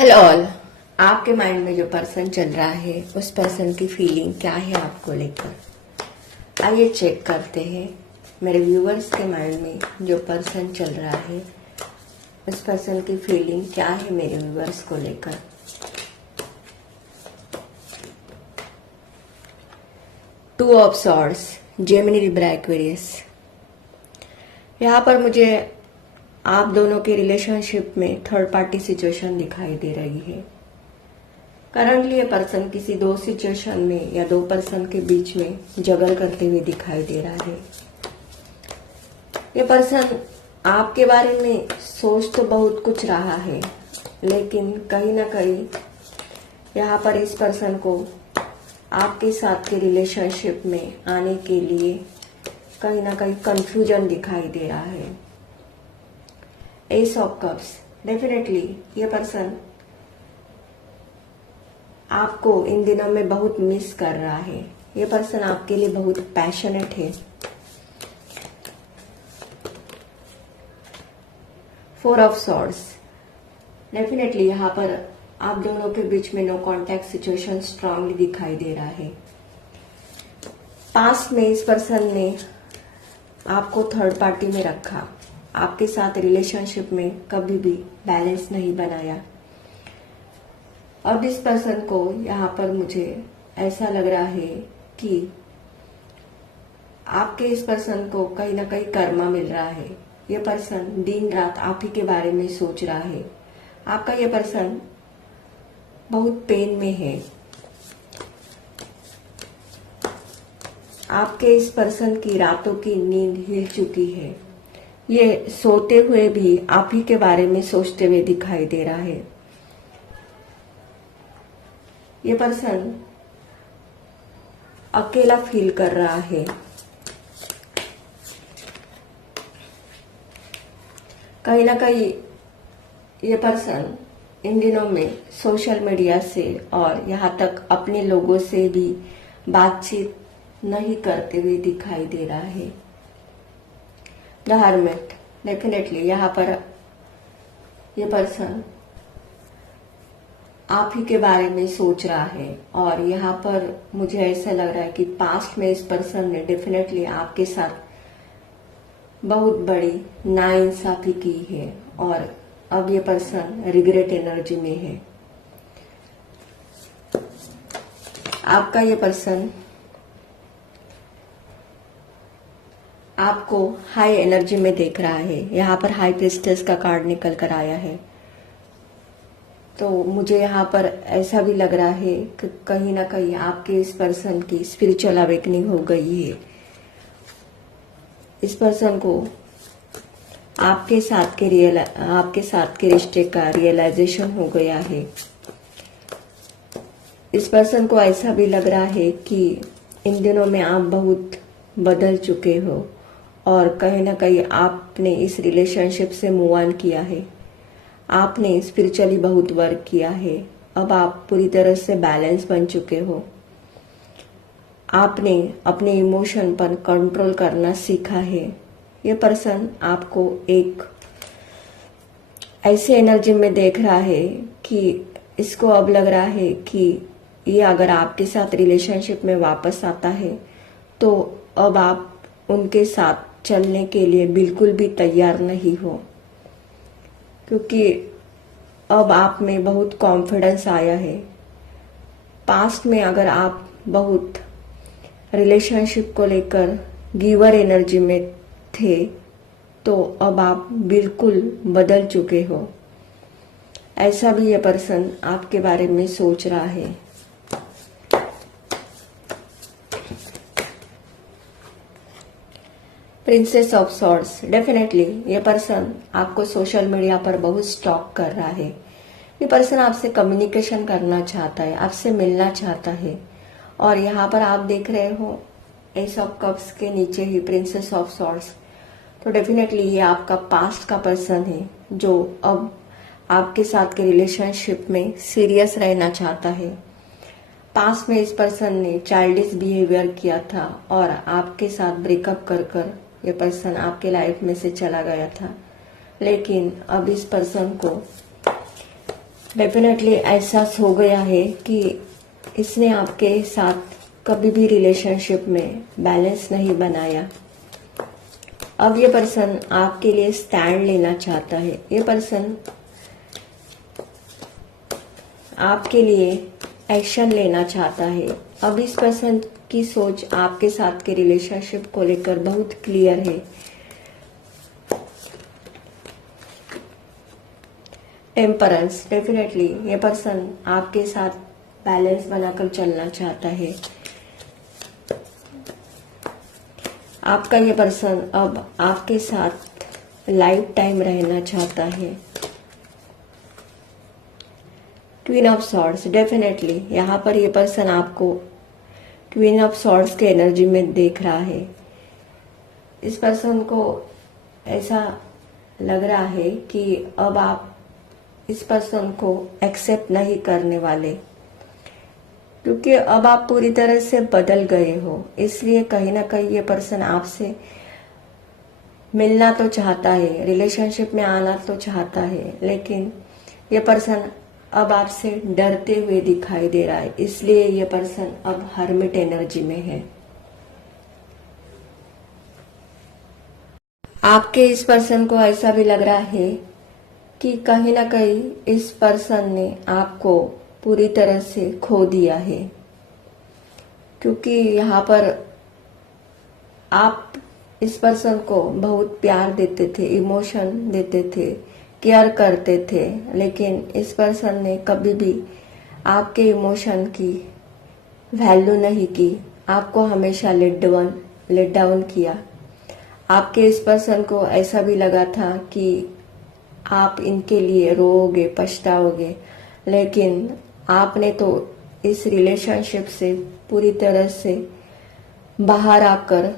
Hello all. आपके mind में जो पर्सन चल रहा है उस पर्सन की फीलिंग क्या है आपको लेकर। आइए चेक करते हैं मेरे व्यूअर्स के माइंड में जो पर्सन चल रहा है उस पर्सन की फीलिंग क्या है मेरे व्यूअर्स को लेकर। Two of swords, Gemini, Libra, Aquarius. यहाँ पर मुझे आप दोनों के रिलेशनशिप में थर्ड पार्टी सिचुएशन दिखाई दे रही है। करंटली ये पर्सन किसी दो सिचुएशन में या दो पर्सन के बीच में जगल करते हुए दिखाई दे रहा है। ये पर्सन आपके बारे में सोच तो बहुत कुछ रहा है, लेकिन कहीं ना कहीं यहाँ पर इस पर्सन को आपके साथ के रिलेशनशिप में आने के लिए कहीं ना कहीं कंफ्यूजन दिखाई दे रहा है। एस ऑफ कप्स, डेफिनेटली ये पर्सन आपको इन दिनों में बहुत मिस कर रहा है। ये पर्सन आपके लिए बहुत पैशनेट है। फोर ऑफ सॉर्ड्स, डेफिनेटली यहाँ पर आप दोनों के बीच में नो कॉन्टैक्ट सिचुएशन स्ट्रांगली दिखाई दे रहा है। पास्ट में इस पर्सन ने आपको थर्ड पार्टी में रखा, आपके साथ रिलेशनशिप में कभी भी बैलेंस नहीं बनाया। अब इस पर्सन को यहाँ पर मुझे ऐसा लग रहा है कि आपके इस पर्सन को कहीं ना कहीं कर्मा मिल रहा है। ये पर्सन दिन रात आप ही के बारे में सोच रहा है। आपका ये पर्सन बहुत पेन में है। आपके इस पर्सन की रातों की नींद हिल चुकी है। ये सोते हुए भी आप ही के बारे में सोचते हुए दिखाई दे रहा है। ये पर्सन अकेला फील कर रहा है। कहीं ना कहीं ये पर्सन इन दिनों में सोशल मीडिया से और यहाँ तक अपने लोगों से भी बातचीत नहीं करते हुए दिखाई दे रहा है। द हर्मिट, डेफिनेटली यहाँ पर ये पर्सन आप ही के बारे में सोच रहा है और यहाँ पर मुझे ऐसा लग रहा है कि पास्ट में इस पर्सन ने डेफिनेटली आपके साथ बहुत बड़ी नाइंसाफी की है और अब ये पर्सन रिग्रेट एनर्जी में है। आपका ये पर्सन आपको हाई एनर्जी में देख रहा है। यहाँ पर हाई प्रिस्टेस का कार्ड निकल कर आया है, तो मुझे यहाँ पर ऐसा भी लग रहा है कि कहीं ना कहीं आपके इस पर्सन की स्पिरिचुअल अवेकनिंग हो गई है। इस पर्सन को आपके साथ के रिश्ते का रियलाइजेशन हो गया है। इस पर्सन को ऐसा भी लग रहा है कि इन दिनों में आप बहुत बदल चुके हो और कहीं ना कहीं आपने इस रिलेशनशिप से मूव ऑन किया है। आपने स्पिरिचुअली बहुत वर्क किया है। अब आप पूरी तरह से बैलेंस बन चुके हो। आपने अपने इमोशन पर कंट्रोल करना सीखा है। ये पर्सन आपको एक ऐसे एनर्जी में देख रहा है कि इसको अब लग रहा है कि ये अगर आपके साथ रिलेशनशिप में वापस आता है तो अब आप उनके साथ चलने के लिए बिल्कुल भी तैयार नहीं हो, क्योंकि अब आप में बहुत कॉन्फिडेंस आया है। पास्ट में अगर आप बहुत रिलेशनशिप को लेकर गिवर एनर्जी में थे तो अब आप बिल्कुल बदल चुके हो। ऐसा भी ये पर्सन आपके बारे में सोच रहा है। प्रिंसेस ऑफ सॉर्ड्स, डेफिनेटली ये पर्सन आपको सोशल मीडिया पर बहुत स्टॉक कर रहा है। ये पर्सन आपसे कम्युनिकेशन करना चाहता है, आपसे मिलना चाहता है और यहाँ पर आप देख रहे हो एस ऑफ कप्स के नीचे ही प्रिंसेस ऑफ सॉर्ड्स, तो डेफिनेटली ये आपका पास्ट का पर्सन है जो अब आपके साथ के रिलेशनशिप में सीरियस रहना चाहता है। पास्ट में इस पर्सन ने चाइल्डिश बिहेवियर किया था और आपके साथ ब्रेकअप कर ये पर्सन आपके लाइफ में से चला गया था, लेकिन अब इस पर्सन को डेफिनेटली एहसास हो गया है कि इसने आपके साथ कभी भी रिलेशनशिप में बैलेंस नहीं बनाया। अब ये पर्सन आपके लिए स्टैंड लेना चाहता है। ये पर्सन आपके लिए एक्शन लेना चाहता है। अब इस पर्सन की सोच आपके साथ के रिलेशनशिप को लेकर बहुत क्लियर है। टेम्परेंस, डेफिनेटली ये पर्सन आपके साथ बैलेंस बनाकर चलना चाहता है। आपका ये पर्सन अब आपके साथ लाइफ टाइम रहना चाहता है। क्वीन ऑफ सॉर्ड्स, डेफिनेटली यहाँ पर ये पर्सन आपको क्वीन ऑफ सॉर्ड्स के एनर्जी में देख रहा है। इस पर्सन को ऐसा लग रहा है कि अब आप इस पर्सन को एक्सेप्ट नहीं करने वाले, क्योंकि अब आप पूरी तरह से बदल गए हो। इसलिए कहीं ना कहीं ये पर्सन आपसे मिलना तो चाहता है, रिलेशनशिप में आना तो चाहता है, लेकिन ये पर्सन अब आपसे डरते हुए दिखाई दे रहा है। इसलिए ये पर्सन अब हर्मिट एनर्जी में है। आपके इस पर्सन को ऐसा भी लग रहा है कि कहीं ना कहीं इस पर्सन ने आपको पूरी तरह से खो दिया है, क्योंकि यहाँ पर आप इस पर्सन को बहुत प्यार देते थे, इमोशन देते थे, केयर करते थे, लेकिन इस पर्सन ने कभी भी आपके इमोशन की वैल्यू नहीं की। आपको हमेशा लेट डाउन किया। आपके इस पर्सन को ऐसा भी लगा था कि आप इनके लिए रोओगे, पछताओगे, लेकिन आपने तो इस रिलेशनशिप से पूरी तरह से बाहर आकर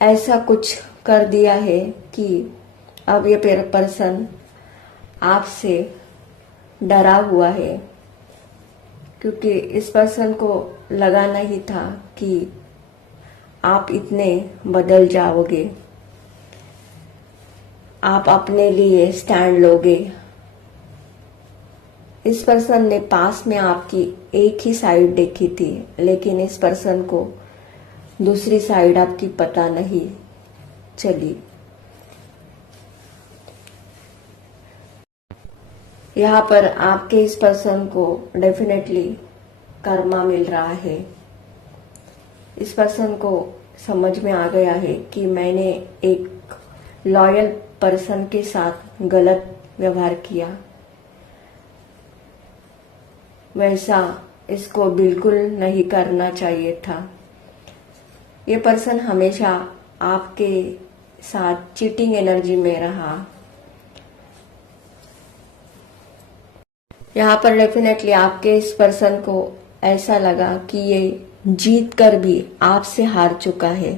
ऐसा कुछ कर दिया है कि अब ये पर्सन आपसे डरा हुआ है, क्योंकि इस पर्सन को लगा नहीं था कि आप इतने बदल जाओगे, आप अपने लिए स्टैंड लोगे। इस पर्सन ने पास में आपकी एक ही साइड देखी थी, लेकिन इस पर्सन को दूसरी साइड आपकी पता नहीं चली। यहाँ पर आपके इस पर्सन को डेफिनेटली कर्मा मिल रहा है। इस पर्सन को समझ में आ गया है कि मैंने एक लॉयल पर्सन के साथ गलत व्यवहार किया, वैसा इसको बिल्कुल नहीं करना चाहिए था। ये पर्सन हमेशा आपके साथ चीटिंग एनर्जी में रहा। यहाँ पर डेफिनेटली आपके इस पर्सन को ऐसा लगा कि ये जीत कर भी आपसे हार चुका है,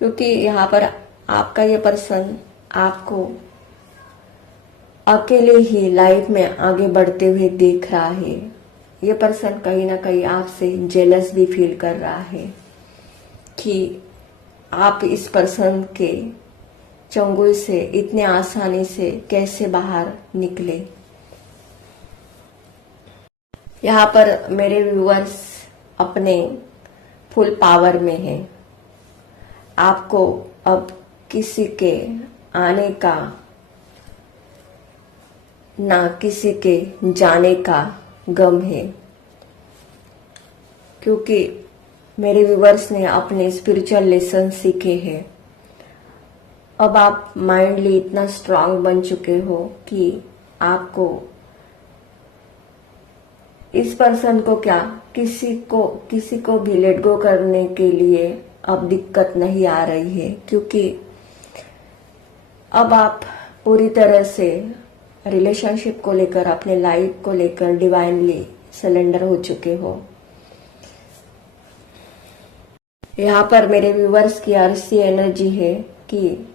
क्योंकि यहाँ पर आपका ये पर्सन आपको अकेले ही लाइफ में आगे बढ़ते हुए देख रहा है। ये पर्सन कहीं ना कहीं आपसे जेलस भी फील कर रहा है कि आप इस पर्सन के चंगुल से इतने आसानी से कैसे बाहर निकले। यहाँ पर मेरे व्यूअर्स अपने फुल पावर में हैं। आपको अब किसी के आने का ना किसी के जाने का गम है, क्योंकि मेरे व्यूअर्स ने अपने स्पिरिचुअल लेसन सीखे हैं। अब आप माइंडली इतना स्ट्रांग बन चुके हो कि आपको इस पर्सन को क्या किसी को भी लेट गो करने के लिए अब दिक्कत नहीं आ रही है, क्योंकि अब आप पूरी तरह से रिलेशनशिप को लेकर, अपने लाइफ को लेकर डिवाइनली सरेंडर हो चुके हो। यहाँ पर मेरे व्यूवर्स की ऐसी एनर्जी है कि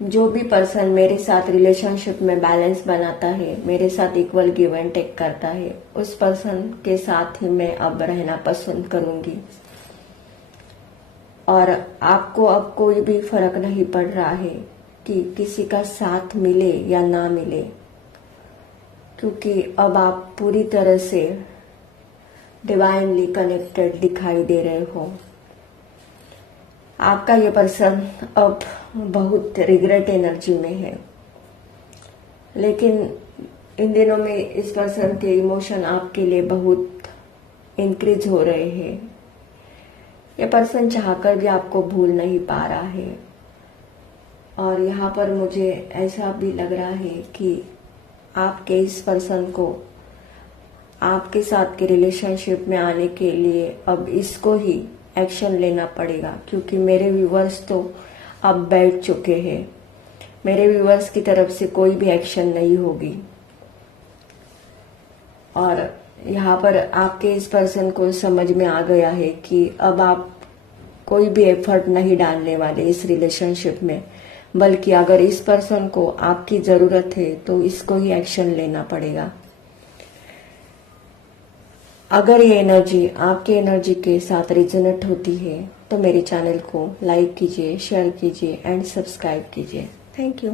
जो भी पर्सन मेरे साथ रिलेशनशिप में बैलेंस बनाता है, मेरे साथ इक्वल गिव एंड टेक करता है, उस पर्सन के साथ ही मैं अब रहना पसंद करूंगी। और आपको अब कोई भी फर्क नहीं पड़ रहा है कि किसी का साथ मिले या ना मिले, क्योंकि अब आप पूरी तरह से डिवाइनली कनेक्टेड दिखाई दे रहे हो। आपका ये पर्सन अब बहुत रिग्रेट एनर्जी में है, लेकिन इन दिनों में इस पर्सन के इमोशन आपके लिए बहुत इंक्रीज हो रहे हैं। ये पर्सन चाहकर भी आपको भूल नहीं पा रहा है, और यहाँ पर मुझे ऐसा भी लग रहा है कि आपके इस पर्सन को आपके साथ के रिलेशनशिप में आने के लिए अब इसको ही एक्शन लेना पड़ेगा, क्योंकि मेरे व्यूवर्स तो अब बैठ चुके हैं। मेरे व्यूवर्स की तरफ से कोई भी एक्शन नहीं होगी, और यहाँ पर आपके इस पर्सन को समझ में आ गया है कि अब आप कोई भी एफर्ट नहीं डालने वाले इस रिलेशनशिप में, बल्कि अगर इस पर्सन को आपकी जरूरत है तो इसको ही एक्शन लेना पड़ेगा। अगर ये एनर्जी आपकी एनर्जी के साथ रिजोनेट होती है तो मेरे चैनल को लाइक कीजिए, शेयर कीजिए एंड सब्सक्राइब कीजिए। Thank you.